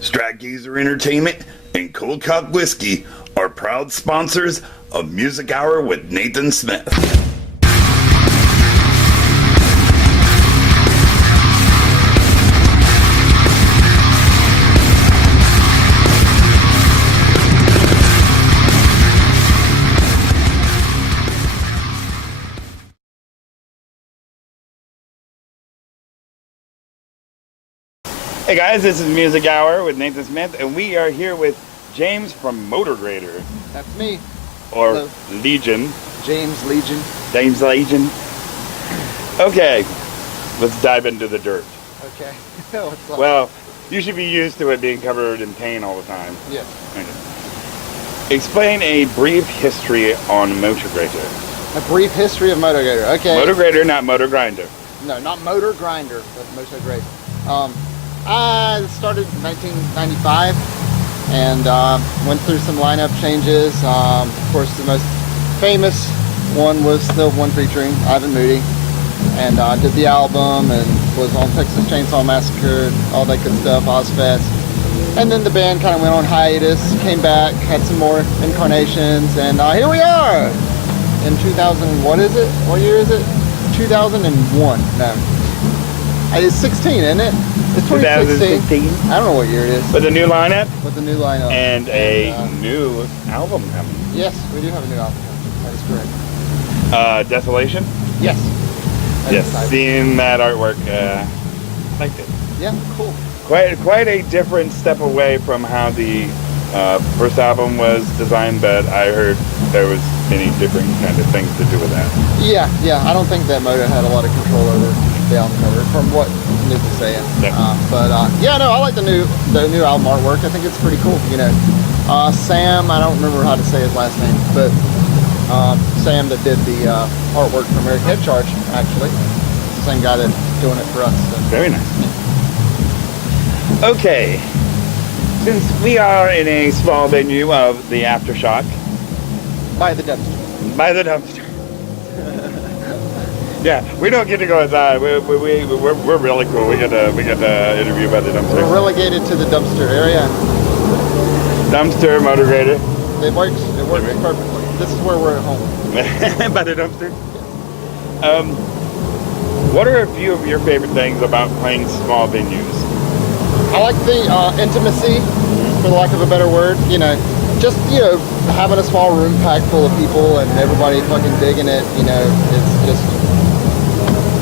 Stratgazer Entertainment and Cold Cock Whiskey are proud sponsors of Music Hour with Nathan Smith. Hey guys, this is Music Hour with Nathan Smith, and we are here with James from Motograter. That's me. Or Hello. Legion. James Legion. James Legion. Okay, let's dive into the dirt. Okay. What's up? Well, you should be used to it being covered in paint all the time. Yes. Okay. Explain a brief history on Motograter. A brief history of Motograter. Okay. Motograter, not Motor Grinder. No, not Motor Grinder, but Motograter. I started in 1995 and went through some lineup changes. Of course, the most famous one was the one featuring Ivan Moody, and did the album and was on Texas Chainsaw Massacre, all that good stuff, Ozfest. And then the band kind of went on hiatus, came back, had some more incarnations, and here we are in 2000. What is it? What year is it? 2001. No. It's 16, isn't it? It's 2016. I don't know what year it is. With a new lineup? With the new lineup. And a new album coming. Yes, we do have a new album coming. That is correct. Desolation? Yes. Yes, seeing that artwork, liked it. Yeah, cool. Quite a different step away from how the first album was designed, but I heard there was many different kind of things to do with that. Yeah. I don't think that Moto had a lot of control over the album cover, from what Nick was saying. Yeah. Yeah, no, I like the new album artwork. I think it's pretty cool. You know, Sam, I don't remember how to say his last name, but Sam that did the artwork for American Head Charge, actually, it's the same guy that's doing it for us. So. Very nice. Okay, since we are in a small venue of the Aftershock. By the dumpster. By the dumpster. Yeah, we don't get to go inside. We're really cool. We get to interview by the dumpster. We're relegated to the dumpster area. Dumpster, Motograter. It works perfectly. This is where we're at home. By the dumpster. What are a few of your favorite things about playing small venues? I like the intimacy, for the lack of a better word. You know, just having a small room packed full of people and everybody fucking digging it. You know, it's just.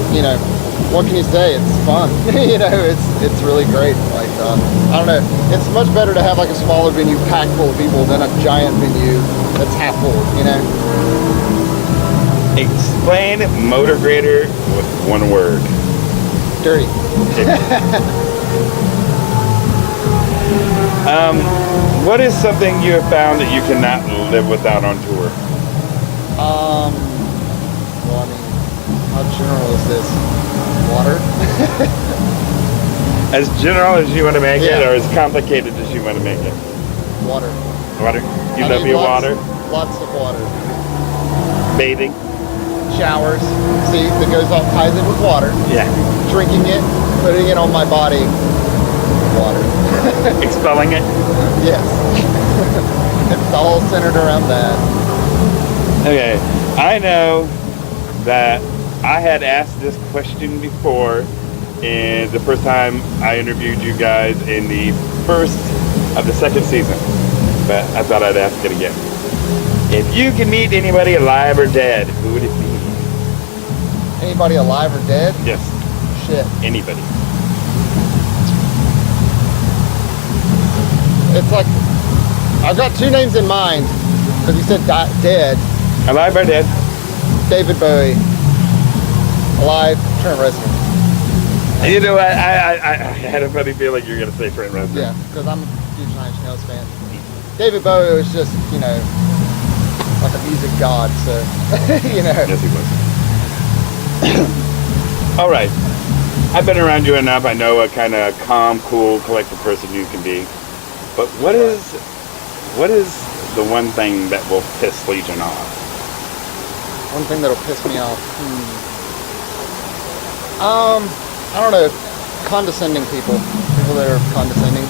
You know, what can you say? It's fun. You know, it's really great. Like, I don't know. It's much better to have like a smaller venue packed full of people than a giant venue that's half full, you know? Explain Motograter with one word. Dirty. What is something you have found that you cannot live without on tour? Well, I mean, how general is this? Water? As general as you want to make it, or as complicated as you want to make it? Water. Water? You love your water? Lots of water. Bathing? Showers. See, that goes off, ties in with water. Yeah. Drinking it, putting it on my body. Water. Expelling it? Yes. It's all centered around that. Okay. I know that I had asked this question before in the first time I interviewed you guys in the first of the second season, but I thought I'd ask it again. If you could meet anybody alive or dead, who would it be? Anybody alive or dead? Yes. Shit. Anybody. It's like, I've got two names in mind, because you said dead. Alive or dead? David Bowie. Alive, Trent Reznor. You know, I had a funny feeling you were going to say Trent Reznor. Yeah, because I'm a huge Nine Inch Nails fan. David Bowie was just, you know, like a music god, so, you know. Yes, he was. All right. I've been around you enough. I know what kind of calm, cool, collected person you can be. But what is the one thing that will piss Legion off? One thing that'll piss me off? I don't know. Condescending people. People that are condescending.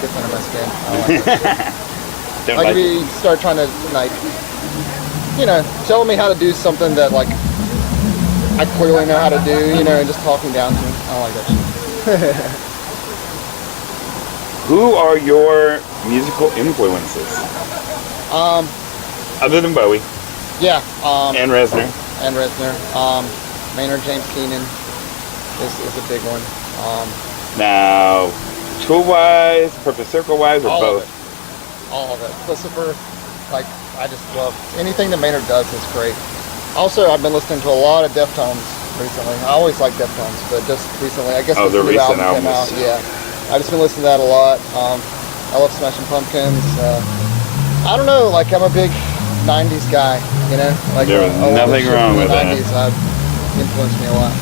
Gets under my skin. I don't like that shit. Don't Like like if it. you start trying to telling me how to do something that like I clearly know how to do, and just talking down to me. I don't like that shit. Who are your musical influences? Other than Bowie Yeah. and Reznor. And Reznor. Maynard James Keenan is a big one. Now, tool-wise, Perfect Circle-wise, or All both? of it. All of it. Christopher, like, I just love anything that Maynard does is great. Also, I've been listening to a lot of Deftones recently. I always like Deftones, but just recently, I guess Oh, the the new recent album came out. albums. Yeah, I've just been listening to that a lot. I love Smashing Pumpkins. I don't know, like I'm a big '90s guy, Like There was a lot of nothing shit wrong from the with that. '90s influenced me a lot.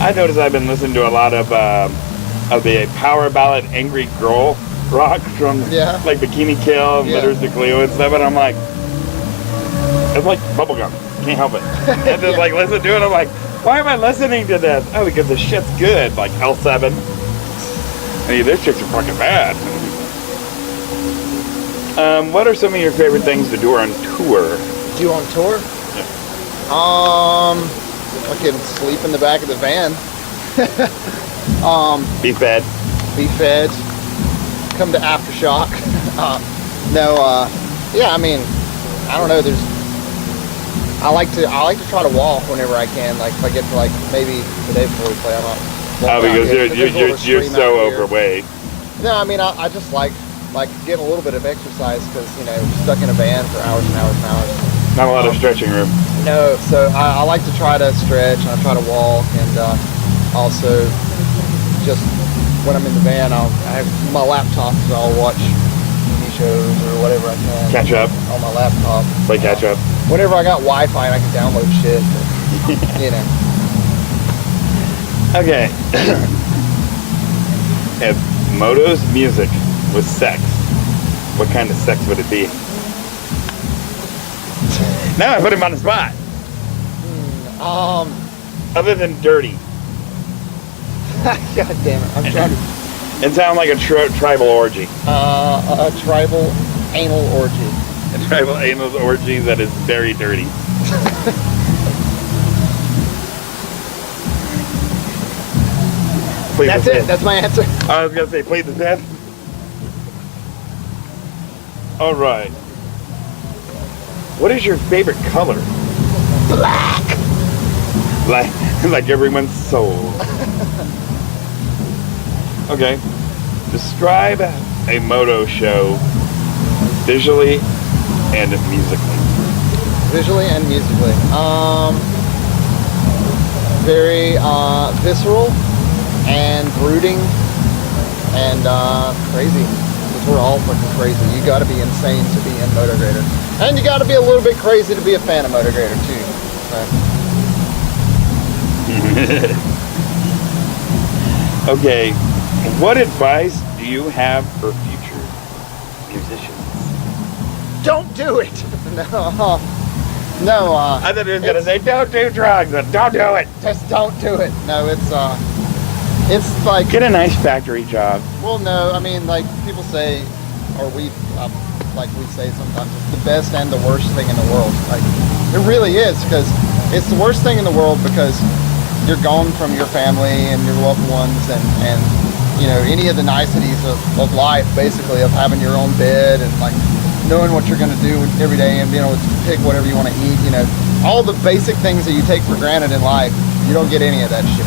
I noticed I've been listening to a lot of the power ballad angry girl rock from Yeah. like Bikini Kill, Yeah. Letters to Cleo and stuff, and I'm like, it's like bubblegum. Can't help it. And just like listen to it, I'm like, why am I listening to this? Oh, because the shit's good. Like L7. I mean, those chicks are fucking bad. What are some of your favorite things to do on tour? Do on tour? I can sleep in the back of the van. Be fed. Be fed. Come to Aftershock. Yeah, I mean, I don't know. I like to try to walk whenever I can. Like if I get to like maybe the day before we play, I'm not. Oh, because you're so overweight. No, I mean I just like getting a little bit of exercise because stuck in a van for hours and hours and hours. Not a lot of stretching room. No, so I like to try to stretch and I try to walk and also just when I'm in the van I have my laptop so I'll watch TV shows or whatever I can. Catch up. On my laptop. Play catch up. Whenever I got Wi-Fi and I can download shit, Okay. If Moto's music was sex, what kind of sex would it be? Now I put him on the spot. Other than dirty. God damn it! I'm trying to. It sounds like a tribal orgy. A tribal anal orgy. A tribal anal orgy that is very dirty. Please That's the it. fifth. That's my answer. I was gonna say plead the fifth. All right. What is your favorite color? Black. Like everyone's soul. Okay. Describe a moto show visually and musically. Visually and musically. Very visceral and brooding and crazy. Because we're all fucking crazy. You gotta be insane to be in Motograter. And you gotta be a little bit crazy to be a fan of Motograter too. Okay. What advice do you have for future musicians? Don't do it! No, I thought he was gonna say, don't do drugs, but don't do it. just don't do it. No, it's like, Get a nice factory job. well, no, I mean, like people say, or we say sometimes, it's the best and the worst thing in the world. Like, it really is, because it's the worst thing in the world because you're gone from your family and your loved ones and any of the niceties of life, basically, of having your own bed and like knowing what you're going to do every day and being able to pick whatever you want to eat, all the basic things that you take for granted in life, you don't get any of that shit,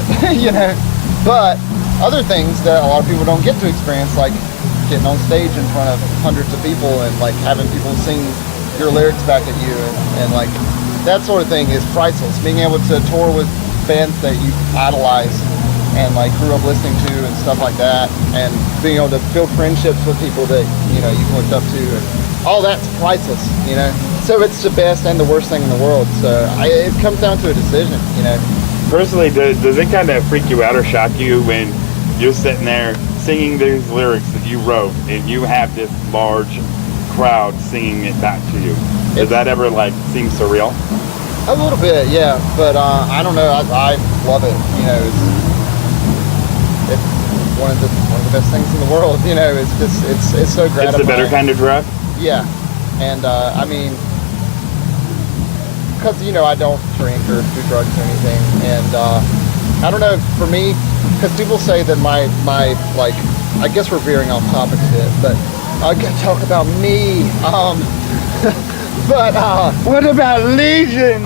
But other things that a lot of people don't get to experience, like getting on stage in front of hundreds of people and like having people sing your lyrics back at you and like that sort of thing is priceless. Being able to tour with bands that you idolize and like grew up listening to and stuff like that, and being able to build friendships with people that you've looked up to, and all that's priceless. So it's the best and the worst thing in the world. So it comes down to a decision. Personally, does it kind of freak you out or shock you when you're sitting there singing these lyrics that you wrote and you have this large crowd singing it back to you? Does that ever like seem surreal? A little bit, yeah, but I don't know. I love it. It's one of the best things in the world. You know, it's just it's so gratifying. It's the better kind of drug. Yeah, and I mean, because you know I don't drink or do drugs or anything, and I don't know, for me, because people say that my like, I guess we're veering off topic a bit, but I can talk about me. But what about Legion?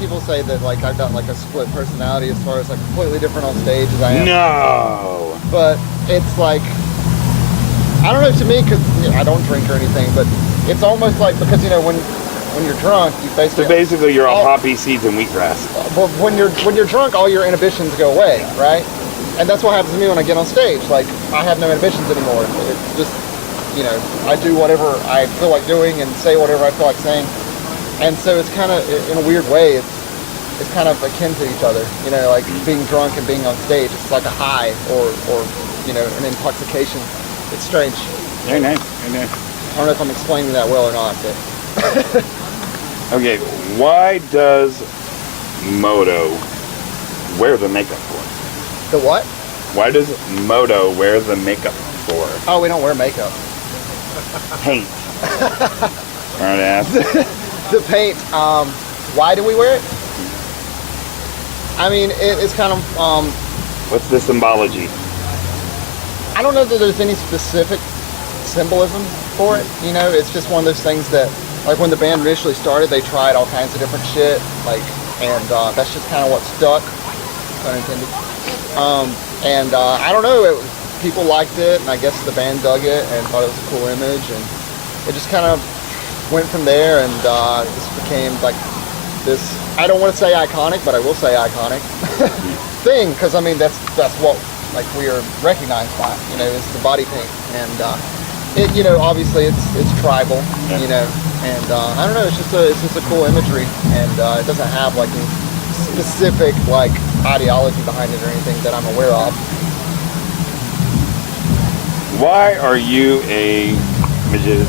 People say that like I've got like a split personality as far as like completely different on stage as I am. No. But it's like, I don't know, to me, because you know, I don't drink or anything, but it's almost like, because you know when you're drunk, you basically. So basically, you're all poppy seeds and wheatgrass. Well, when you're drunk, all your inhibitions go away, right? And that's what happens to me when I get on stage. Like I have no inhibitions anymore. It's just, you know, I do whatever I feel like doing and say whatever I feel like saying. And so it's kind of, in a weird way, it's kind of akin to each other. You know, like being drunk and being on stage. It's like a high or you know, an intoxication. It's strange. Very nice. Very nice. I don't know if I'm explaining that well or not, but. Okay, why does Moto wear the makeup for? The what? Why does Moto wear the makeup for? Oh, we don't wear makeup. Paint. Smart ass. The paint. Why do we wear it? I mean, it's kind of. What's the symbology? I don't know that there's any specific symbolism for it. You know, it's just one of those things that, like when the band initially started, they tried all kinds of different shit, like, and that's just kind of what stuck, pun intended. I don't know, people liked it, and I guess the band dug it and thought it was a cool image, and it just kind of went from there, and this became like this, I don't want to say iconic, but I will say iconic thing, because I mean, that's what, like, we are recognized by, you know, it's the body paint, and it, you know, obviously it's tribal, yeah. You know, and I don't know, it's just a cool imagery, and it doesn't have like any specific like ideology behind it or anything that I'm aware of. Why are you a magician?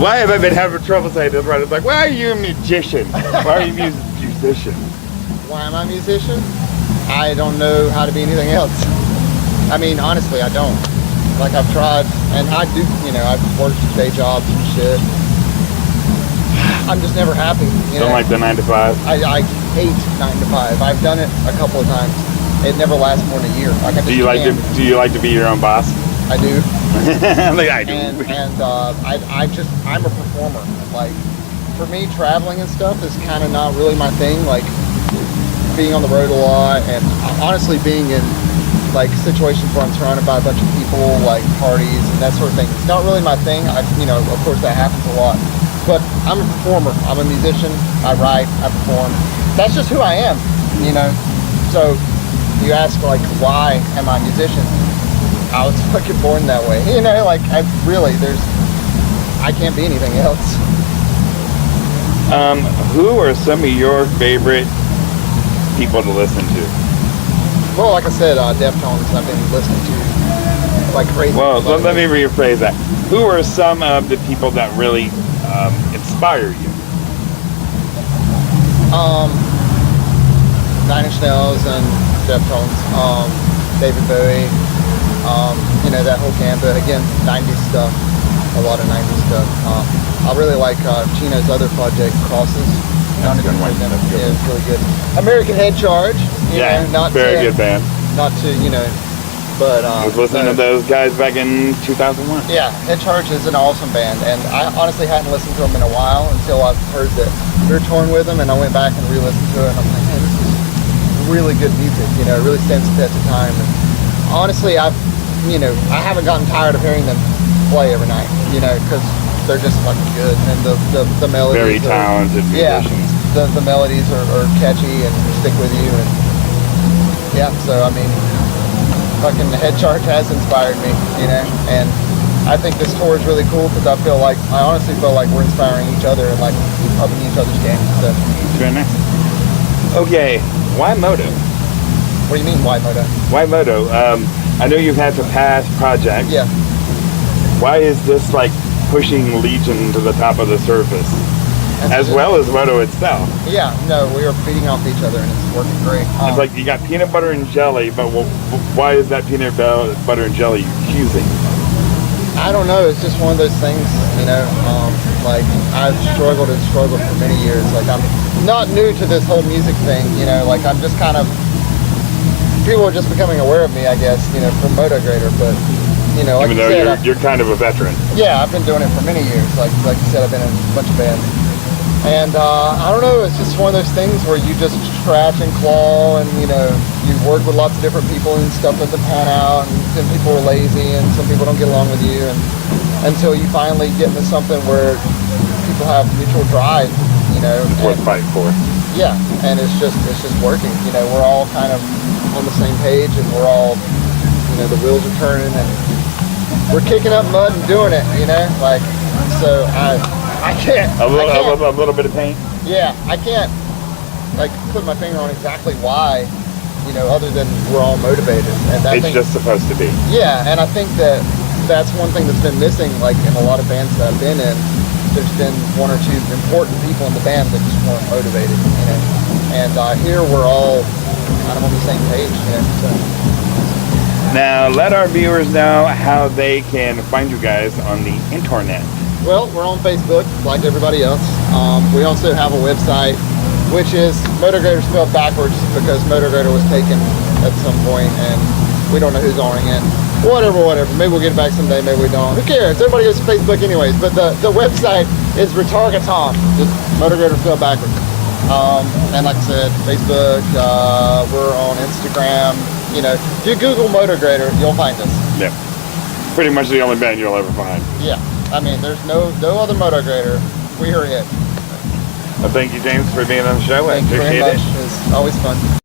Why have I been having trouble saying this right? It's like, why are you a magician? Why are you a musician? Why am I a musician? I don't know how to be anything else. I mean, honestly, I don't. Like, I've tried, and I do, you know, I've worked day jobs and shit. I'm just never happy. You Don't know? like the 9 to 5? I hate 9 to 5. I've done it a couple of times. It never lasts more than a year. Like, do you like to be your own boss? I do. Like I do. And I'm a performer. Like, for me, traveling and stuff is kind of not really my thing. Like, being on the road a lot, and honestly being in like situations where I'm surrounded by a bunch of people, like parties and that sort of thing. It's not really my thing. You know, of course that happens a lot. But I'm a performer. I'm a musician. I write. I perform. That's just who I am. You know. So you ask like, why am I a musician? I was fucking born that way. You know, like I can't be anything else. Who are some of your favorite people to listen to? Well, like I said, Deftones, I've been listening to like crazy. Well, let me rephrase that. Who are some of the people that really inspire you? 9 Inch Nails and Deftones, David Bowie, you know, that whole gambit. Again, 90s stuff, a lot of 90s stuff. I really like Chino's other project, Crosses. That's a good one. Yeah, it's really good. American Head Charge. Yeah, not very good band. Not to, you know, but I was listening to those guys back in 2001. Yeah, Head Charge is an awesome band, and I honestly hadn't listened to them in a while until I heard that they're touring with them, and I went back and re-listened to it, and I'm like, man, this is really good music. You know, it really stands the test of time. And honestly, I haven't gotten tired of hearing them play every night. You know, because they're just fucking good, and the melodies. Very talented musicians. Yeah. The melodies are catchy and stick with you, and yeah, so I mean, fucking Head Charge has inspired me, you know, and I think this tour is really cool because I honestly feel like we're inspiring each other and like upping each other's game. So it's very nice. Okay, why Moto? What do you mean, why Moto? Why Moto? I know you've had some past projects. Yeah. Why is this like pushing Legion to the top of the surface? And so as well as Moto itself. Yeah, no, we are feeding off each other, and it's working great. It's like you got peanut butter and jelly, but why is that peanut butter and jelly confusing? I don't know. It's just one of those things, you know. Like I've struggled for many years. Like I'm not new to this whole music thing, you know. Like I'm just kind of, people are just becoming aware of me, I guess, you know, from Motograter. But you know, like even you though said, you're kind of a veteran. yeah, I've been doing it for many years. Like you said, I've been in a bunch of bands. And I don't know, it's just one of those things where you just scratch and claw, and you know, you work with lots of different people and stuff doesn't pan out, and some people are lazy and some people don't get along with you, and until you finally get into something where people have mutual drive, you know. It's worth fighting for. Yeah, and it's just working. You know, we're all kind of on the same page, and we're all, you know, the wheels are turning, and we're kicking up mud and doing it, you know, like, so I can't. A little bit of pain. Yeah, I can't like put my finger on exactly why, you know, other than we're all motivated, and that It's just supposed to be. Yeah, and I think that's one thing that's been missing, like in a lot of bands that I've been in. There's been one or two important people in the band that just weren't motivated, you know. And here we're all kind of on the same page, you know. So. Now, let our viewers know how they can find you guys on the internet. Well, we're on Facebook, like everybody else. We also have a website, which is Motograter spelled backwards because Motograter was taken at some point, and we don't know who's owning it. Whatever. Maybe we'll get it back someday, maybe we don't. Who cares? Everybody goes to Facebook anyways. But the website is Retargeton, just Motograter spelled backwards. And like I said, Facebook, we're on Instagram. You know, if you Google Motograter, you'll find us. Yeah. Pretty much the only band you'll ever find. Yeah. I mean, there's no other Motograter. We are it. Well, thank you, James, for being on the show. Thank you very appreciate much. it. It's always fun.